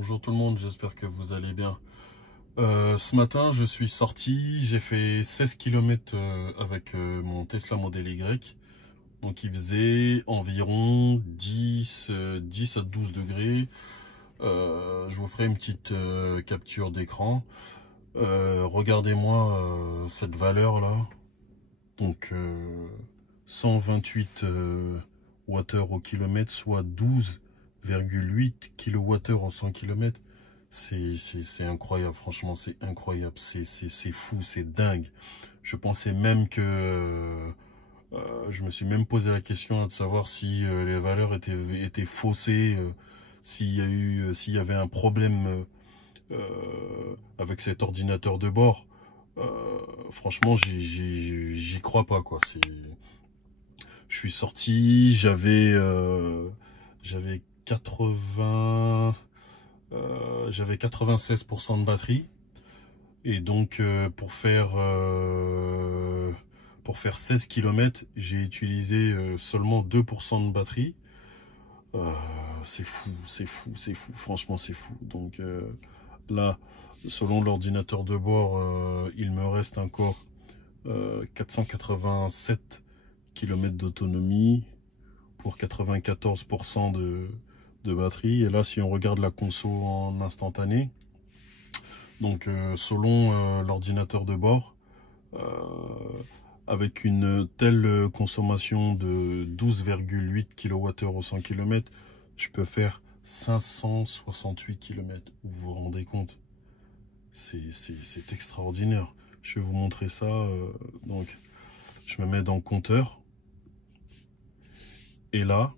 Bonjour tout le monde, j'espère que vous allez bien. Ce matin, je suis sorti, j'ai fait 16 km avec mon Tesla Model Y. Donc il faisait environ 10 à 12 degrés. Je vous ferai une petite capture d'écran. Regardez-moi cette valeur là. Donc 128 Wh au kilomètre, soit 12,8 kWh en 100 km. C'est incroyable, franchement, c'est incroyable, c'est fou, c'est dingue. Je pensais même que je me suis même posé la question de savoir si les valeurs étaient faussées, s'il y avait un problème avec cet ordinateur de bord. Franchement, j'y crois pas, quoi. Je suis sorti, j'avais 96% de batterie. Et donc pour faire 16 km, j'ai utilisé seulement 2% de batterie. C'est fou, c'est fou, c'est fou, franchement c'est fou. Donc là, selon l'ordinateur de bord, il me reste encore 487 km d'autonomie pour 94% de batterie. Et là, si on regarde la conso en instantané, donc selon l'ordinateur de bord, avec une telle consommation de 12,8 kWh au 100 km, je peux faire 568 km. Vous vous rendez compte? C'est extraordinaire. Je vais vous montrer ça. Donc, je me mets dans le compteur. Et là,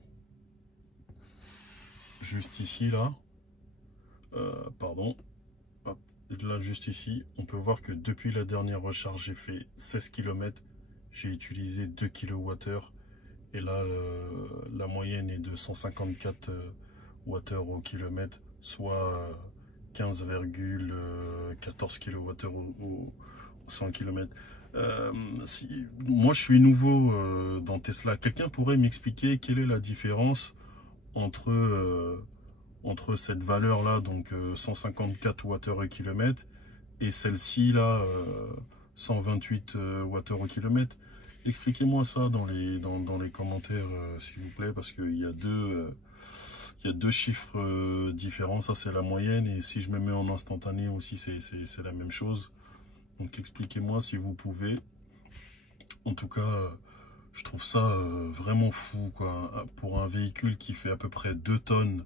juste ici, là, pardon, hop, là, juste ici, on peut voir que depuis la dernière recharge, j'ai fait 16 km, j'ai utilisé 2 kWh, et là, la moyenne est de 154 Wh au kilomètre, soit 15,14 kWh au 100 km. Moi, je suis nouveau dans Tesla. Quelqu'un pourrait m'expliquer quelle est la différence entre cette valeur là, donc 154 Wh au kilomètre, et celle-ci là, 128 Wh au kilomètre. Expliquez-moi ça dans les commentaires, s'il vous plaît, parce qu'il y a deux chiffres différents. Ça, c'est la moyenne, et si je me mets en instantané aussi, c'est la même chose. Donc expliquez-moi si vous pouvez. En tout cas, je trouve ça vraiment fou, quoi. Pour un véhicule qui fait à peu près 2 tonnes,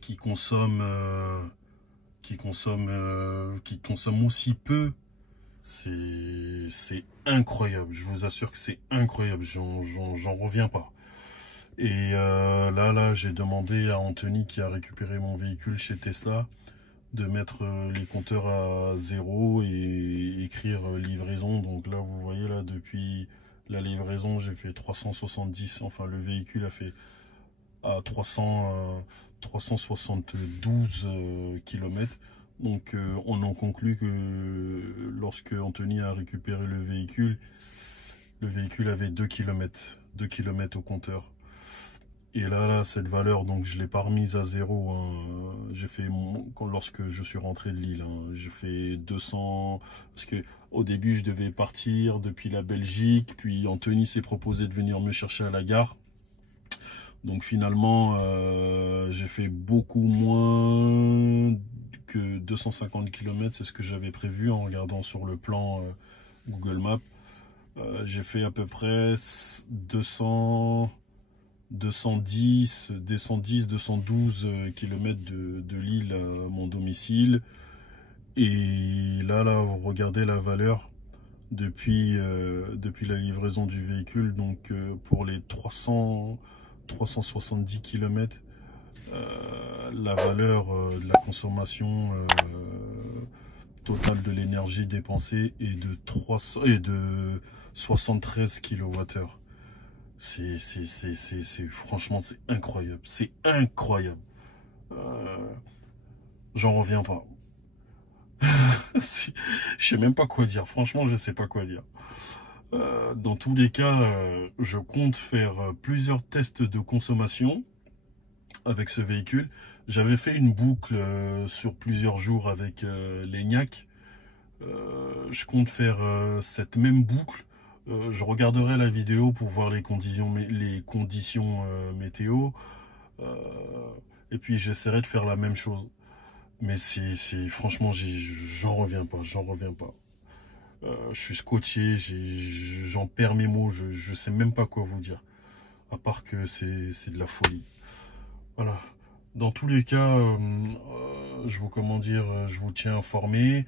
qui consomme aussi peu, c'est incroyable. Je vous assure que c'est incroyable. J'en reviens pas. Et là, j'ai demandé à Anthony, qui a récupéré mon véhicule chez Tesla, de mettre les compteurs à 0 et écrire livraison. Donc là, vous voyez, là, depuis la livraison, j'ai fait 370. Enfin, le véhicule a fait à 372 km. Donc on en conclut que lorsque Anthony a récupéré le véhicule avait 2 km au compteur. Et là, cette valeur, donc je l'ai pas remise à 0, hein. J'ai fait, lorsque je suis rentré de Lille, hein, j'ai fait 200, parce que au début je devais partir depuis la Belgique, puis Anthony s'est proposé de venir me chercher à la gare. Donc finalement, j'ai fait beaucoup moins que 250 km, c'est ce que j'avais prévu en regardant sur le plan Google Maps. J'ai fait à peu près 210, 212 km de Lille à mon domicile. Et là, regardez la valeur depuis la livraison du véhicule. Donc pour les 370 km, la valeur de la consommation totale de l'énergie dépensée est de 73 kWh. Franchement, c'est incroyable. C'est incroyable. J'en reviens pas. Je sais même pas quoi dire. Franchement, je sais pas quoi dire. Dans tous les cas, je compte faire plusieurs tests de consommation avec ce véhicule. J'avais fait une boucle sur plusieurs jours avec l'ENIAC. Je compte faire cette même boucle. Je regarderai la vidéo pour voir les conditions météo. Et puis j'essaierai de faire la même chose. Mais franchement, j'en reviens pas, j'en reviens pas. Je suis scotché, j'en perds mes mots, je sais même pas quoi vous dire. À part que c'est de la folie. Voilà. Dans tous les cas, je vous tiens informé.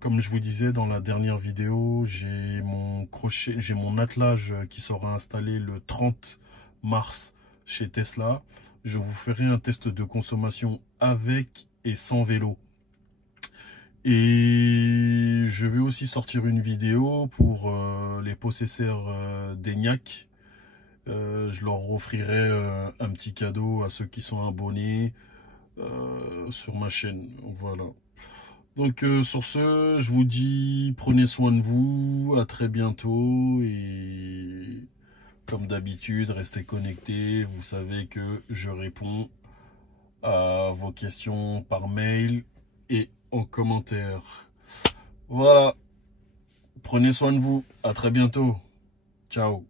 Comme je vous disais dans la dernière vidéo, j'ai mon attelage qui sera installé le 30 mars chez Tesla. Je vous ferai un test de consommation avec et sans vélo. Et je vais aussi sortir une vidéo pour les possesseurs d'ENIAC. Je leur offrirai un petit cadeau à ceux qui sont abonnés sur ma chaîne. Voilà. Donc sur ce, je vous dis prenez soin de vous, à très bientôt et comme d'habitude, restez connectés. Vous savez que je réponds à vos questions par mail et en commentaire. Voilà. Prenez soin de vous. À très bientôt. Ciao.